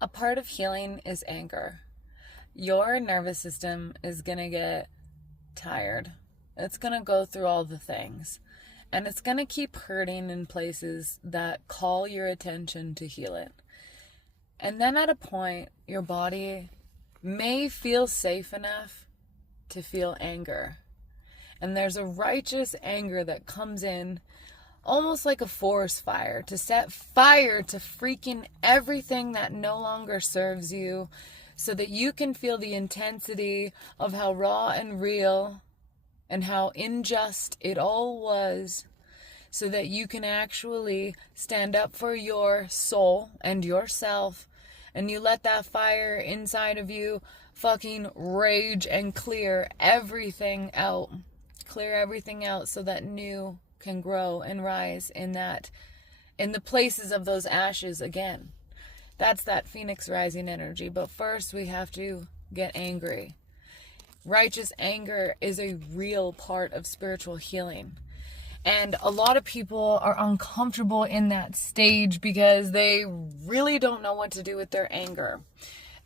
A part of healing is anger. Your nervous system is going to get tired. It's going to go through all the things. And it's going to keep hurting in places that call your attention to heal it. And then at a point, your body may feel safe enough to feel anger. And there's a righteous anger that comes in almost like a forest fire to set fire to freaking everything that no longer serves you so that you can feel the intensity of how raw and real and how unjust it all was, so that you can actually stand up for your soul and yourself, and you let that fire inside of you fucking rage and clear everything out. Clear everything out so that new can grow and rise in the places of those ashes again. That's that phoenix rising energy. But first we have to get angry. Righteous anger is a real part of spiritual healing. And a lot of people are uncomfortable in that stage because they really don't know what to do with their anger.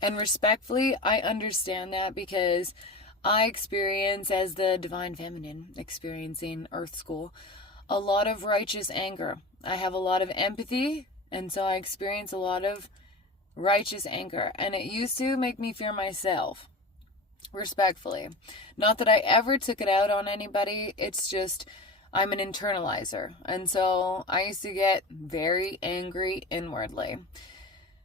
And respectfully, I understand that, because I experience, as the divine feminine experiencing Earth School, a lot of righteous anger. I have a lot of empathy, and so I experience a lot of righteous anger. And it used to make me fear myself, respectfully. Not that I ever took it out on anybody, it's just I'm an internalizer. And so I used to get very angry inwardly.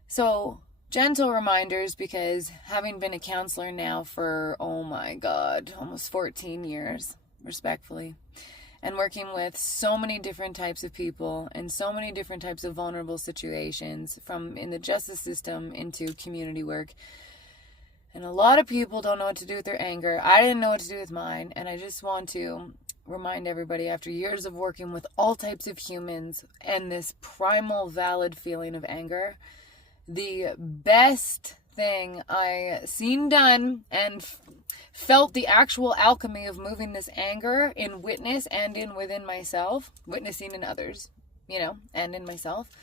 So gentle reminders, because having been a counselor now for, oh my God, almost 14 years, respectfully, and working with so many different types of people and so many different types of vulnerable situations, from in the justice system into community work. And a lot of people don't know what to do with their anger. I didn't know what to do with mine. And I just want to remind everybody, after years of working with all types of humans and this primal valid feeling of anger, the best thing I seen done and felt the actual alchemy of moving this anger in witness and in within myself, witnessing in others, and in myself,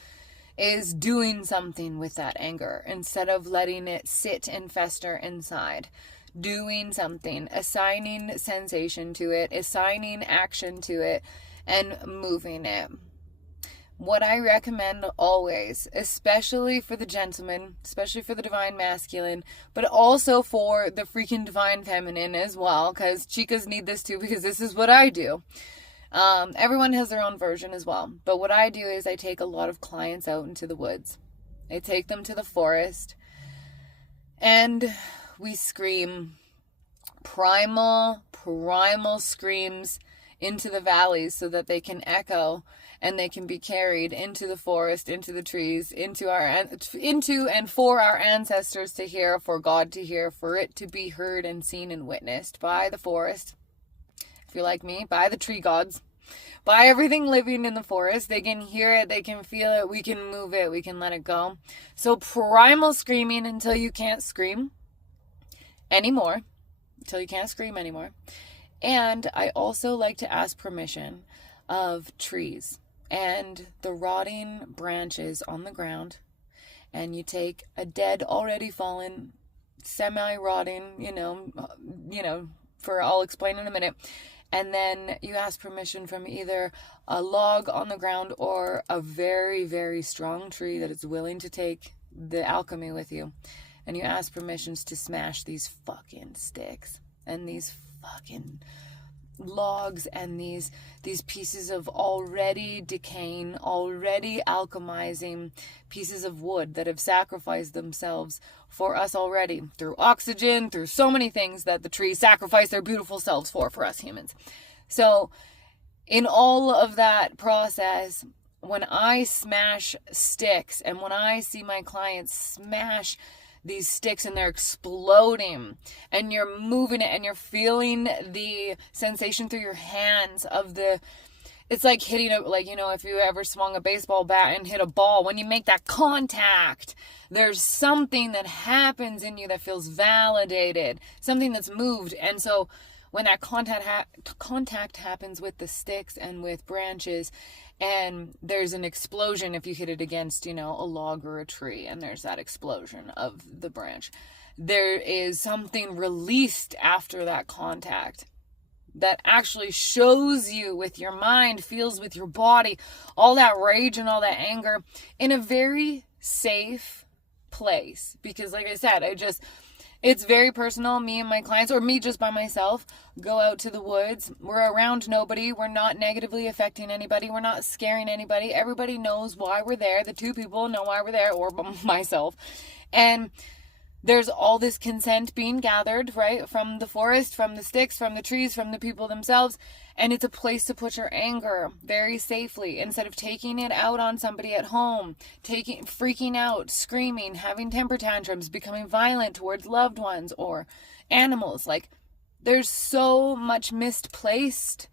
is doing something with that anger instead of letting it sit and fester inside. Doing something, assigning sensation to it, assigning action to it, and moving it. What I recommend always, especially for the gentleman, especially for the divine masculine, but also for the freaking divine feminine as well, because chicas need this too, because this is what I do. Everyone has their own version as well. But what I do is I take a lot of clients out into the woods. I take them to the forest, and we scream primal screams into the valleys so that they can echo and they can be carried into the forest, into the trees, into and for our ancestors to hear, for God to hear, for it to be heard and seen and witnessed by the forest. If you're like me, by the tree gods, by everything living in the forest. They can hear it, they can feel it, we can move it, we can let it go. So primal screaming until you can't scream anymore. Until you can't scream anymore. And I also like to ask permission of trees and the rotting branches on the ground. And you take a dead, already fallen, semi-rotting, I'll explain in a minute. And then you ask permission from either a log on the ground or a very, very strong tree that is willing to take the alchemy with you. And you ask permissions to smash these fucking sticks and these fucking logs and these pieces of already decaying, already alchemizing pieces of wood that have sacrificed themselves for us already, through oxygen, through so many things that the trees sacrifice their beautiful selves for us humans. So in all of that process, when I smash sticks and when I see my clients smash these sticks and they're exploding and you're moving it and you're feeling the sensation through your hands of it's like hitting if you ever swung a baseball bat and hit a ball, when you make that contact, there's something that happens in you that feels validated, something that's moved. And so when that contact happens with the sticks and with branches, And there's an explosion if you hit it against, you know, a log or a tree, and there's that explosion of the branch. There is something released after that contact that actually shows you with your mind, feels with your body, all that rage and all that anger in a very safe place. Because like I said, it's very personal. Me and my clients, or me just by myself, go out to the woods. We're around nobody. We're not negatively affecting anybody. We're not scaring anybody. Everybody knows why we're there. The two people know why we're there, or myself. And there's all this consent being gathered, right? From the forest, from the sticks, from the trees, from the people themselves. And it's a place to put your anger very safely instead of taking it out on somebody at home, freaking out, screaming, having temper tantrums, becoming violent towards loved ones or animals. Like, there's so much misplaced,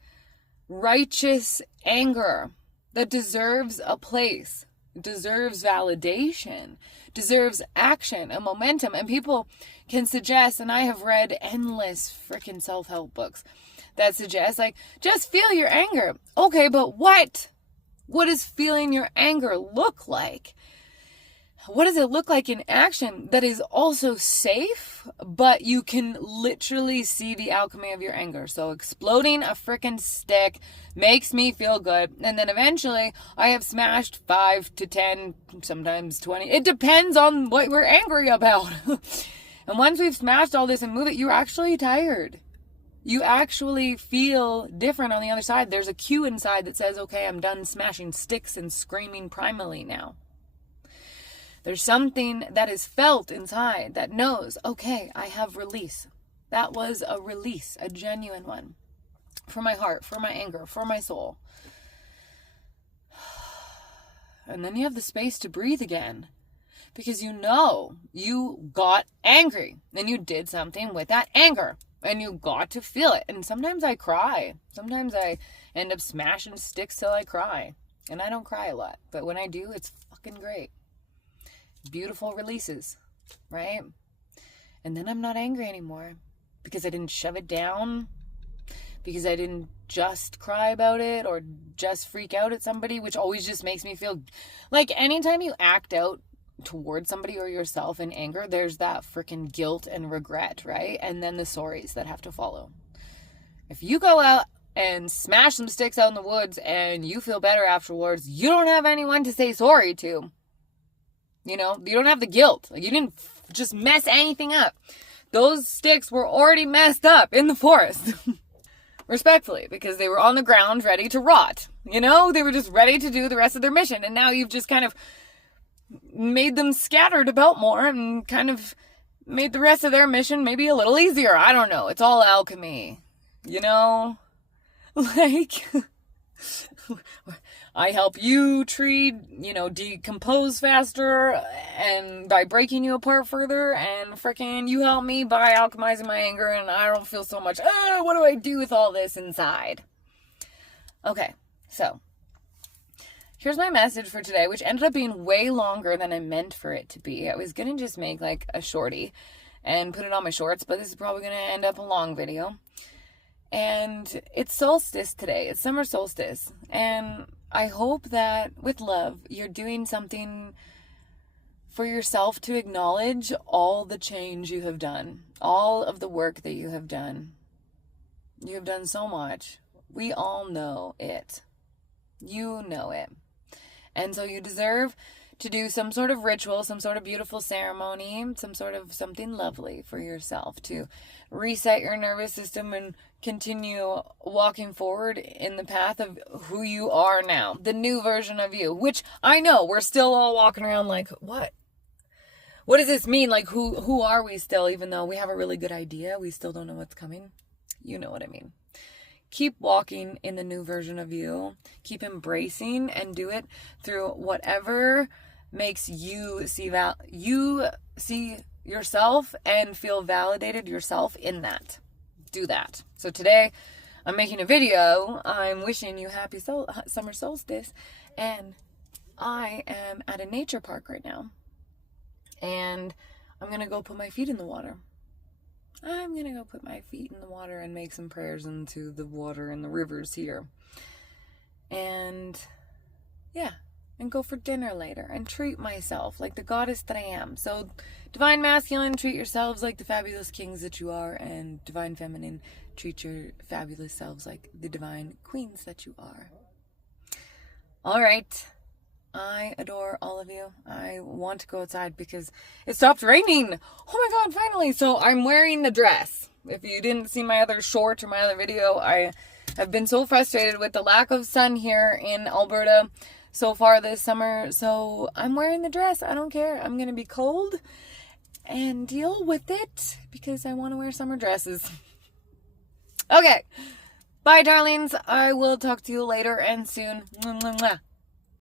righteous anger that deserves a place, deserves validation, deserves action and momentum. And people can suggest, and I have read endless freaking self-help books that suggest, like, just feel your anger. Okay, but what does feeling your anger look like? What does it look like in action that is also safe, but you can literally see the alchemy of your anger? So exploding a freaking stick makes me feel good. And then eventually I have smashed 5 to 10, sometimes 20. It depends on what we're angry about. And once we've smashed all this and moved it, you're actually tired. You actually feel different on the other side. There's a cue inside that says, okay, I'm done smashing sticks and screaming primally now. There's something that is felt inside that knows, okay, I have release. That was a release, a genuine one. For my heart, for my anger, for my soul. And then you have the space to breathe again. Because you know you got angry. And you did something with that anger. And you got to feel it. And sometimes I cry. Sometimes I end up smashing sticks till I cry. And I don't cry a lot. But when I do, it's fucking great. Beautiful releases, right? And then I'm not angry anymore. Because I didn't shove it down. Because I didn't just cry about it. Or just freak out at somebody. Which always just makes me feel... Like, anytime you act out towards somebody or yourself in anger, there's that freaking guilt and regret, right? And then the sorries that have to follow. If you go out and smash some sticks out in the woods and you feel better afterwards, you don't have anyone to say sorry to. You know, you don't have the guilt. Like, you didn't just mess anything up. Those sticks were already messed up in the forest. Respectfully, because they were on the ground ready to rot. You know, they were just ready to do the rest of their mission. And now you've just kind of made them scattered about more and kind of made the rest of their mission maybe a little easier. I don't know. It's all alchemy. You know? Like, I help you, tree, you know, decompose faster and by breaking you apart further, and freaking you help me by alchemizing my anger, and I don't feel so much, what do I do with all this inside? Okay, so here's my message for today, which ended up being way longer than I meant for it to be. I was going to just make like a shorty and put it on my shorts, but this is probably going to end up a long video. And it's solstice today. It's summer solstice. And I hope that with love, you're doing something for yourself to acknowledge all the change you have done, all of the work that you have done. You have done so much. We all know it. You know it. And so you deserve to do some sort of ritual, some sort of beautiful ceremony, some sort of something lovely for yourself to reset your nervous system and continue walking forward in the path of who you are now, the new version of you, which I know we're still all walking around like, what? What does this mean? Like, who are we still? Even though we have a really good idea, we still don't know what's coming. You know what I mean. Keep walking in the new version of you. Keep embracing and do it through whatever makes you see yourself and feel validated yourself in that. Do that. So today I'm making a video. I'm wishing you happy summer solstice, and I am at a nature park right now, and I'm going to go put my feet in the water. I'm going to go put my feet in the water and make some prayers into the water and the rivers here. And Yeah. And go for dinner later and treat myself like the goddess that I am. So, divine masculine, treat yourselves like the fabulous kings that you are, and divine feminine, treat your fabulous selves like the divine queens that you are. All right. I adore all of you. I want to go outside because it stopped raining. Oh my god, finally. So I'm wearing the dress. If you didn't see my other short or my other video, I have been so frustrated with the lack of sun here in Alberta so far this summer. So I'm wearing the dress. I don't care. I'm going to be cold and deal with it because I want to wear summer dresses. Okay. Bye, darlings. I will talk to you later and soon. Mwah, mwah, mwah.